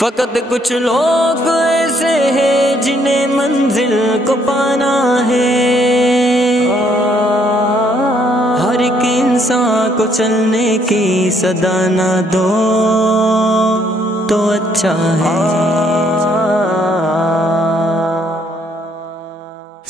فقط کچھ لوگ ایسے ہیں جنہیں منزل کو پانا ہے، ہر ایک انسان کو چلنے کی صدا نہ دو تو اچھا ہے۔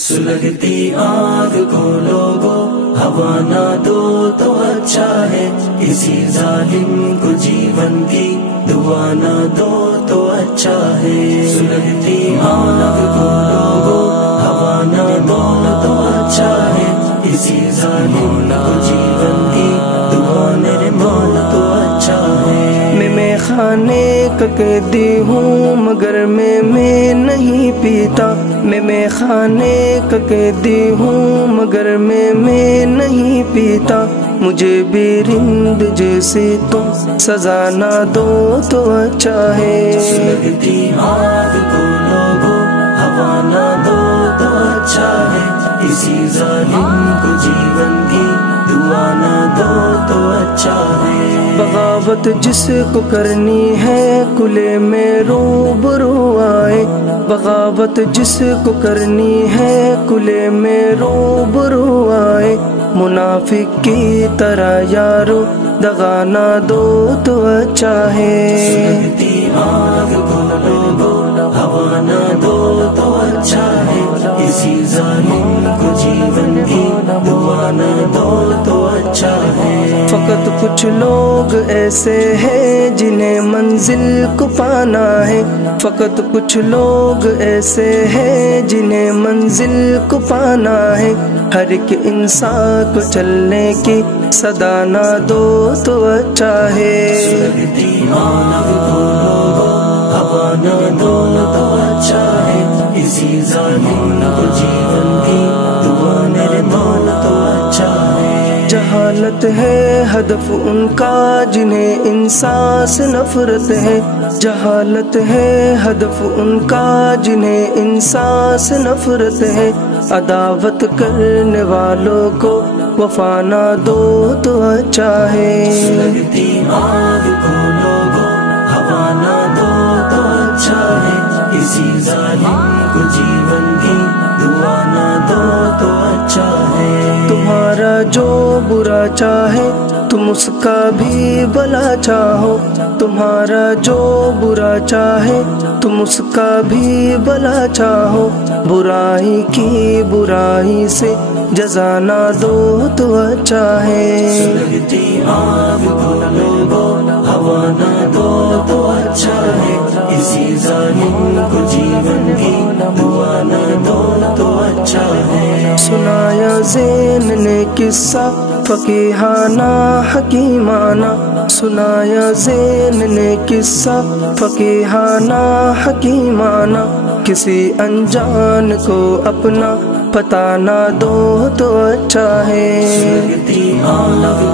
سلگتی آگ کو لوگوں ہوا نہ دو تو اچھا ہے، کسی ظالم کو جیون کی دعا نہ دو تو اچھا ہے۔ سلگتی آگ کو لوگوں ہوا نہ دو تو اچھا ہے، کسی ظالم کو جیون کی دعا نہ دو تو اچھا ہے۔ میں خانے کا قیدی ہوں مگر میں نہیں پیتا، میں خانے کا قیدی ہوں مگر میں نہیں پیتا، مجھے بھی رند جیسی تم سزا نہ دو تو اچھا ہے۔ سلگتی آگ کو لوگوں ہوا نہ دو تو اچھا ہے، کسی ظالم کو جیون کی دعا نہ دو تو اچھا ہے۔ بغاوت جس کو کرنی ہے کلے میں روبرو آئے، بغاوت جس کو کرنی ہے کلے میں روبرو آئے، منافق کی طرح یارو دغا نہ دو تو اچھا ہے۔ سلگتی آگ کو لوگوں ہوا نہ دو تو اچھا ہے، کسی ظالم کو جیون کی دعا نہ دو تو اچھا ہے۔ فقط کچھ لوگ ایسے ہیں جنہیں منزل کو پانا ہے، فقط کچھ لوگ ایسے ہیں جنہیں منزل کو پانا ہے، ہر ایک انسان کو چلنے کی صدا نہ دو تو اچھا ہے۔ سلگتی آگ کو لوگوں ہوا نہ دو تو اچھا ہے، کسی ظالم کو جیون کی دعا نہ دو تو اچھا ہے۔ جہالت ہے ہدف ان کا جنہیں انسان سے نفرت ہے، جہالت ہے ہدف ان کا جنہیں انسان سے نفرت ہے، عداوت کرنے والوں کو وفا نہ دو تو اچھا ہے۔ سلگتی آگ کو لوگوں ہوا نہ دو تو اچھا ہے، کسی ظالم کو جیون کی دعا نہ دو تو اچھا ہے۔ تمہارا جو برا چاہے تم اس کا بھی بھلا چاہو، تمہارا جو برا چاہے تم اس کا بھی بھلا چاہو، برائی کی برائی سے جزا نہ دو تو اچھا ہے۔ سلگتی آگ کو لوگوں ہوا نہ دو تو اچھا ہے، کسی ظالم کو جیون کی دعا نہ دو تو اچھا ہے۔ سنایا زین نے قصہ فقیہانہ حکیمانہ، سنایا زین نے قصہ فقیہانہ حکیمانہ، کسی انجان کو اپنا پتہ نہ دو تو اچھا ہے۔ سلگتی آگ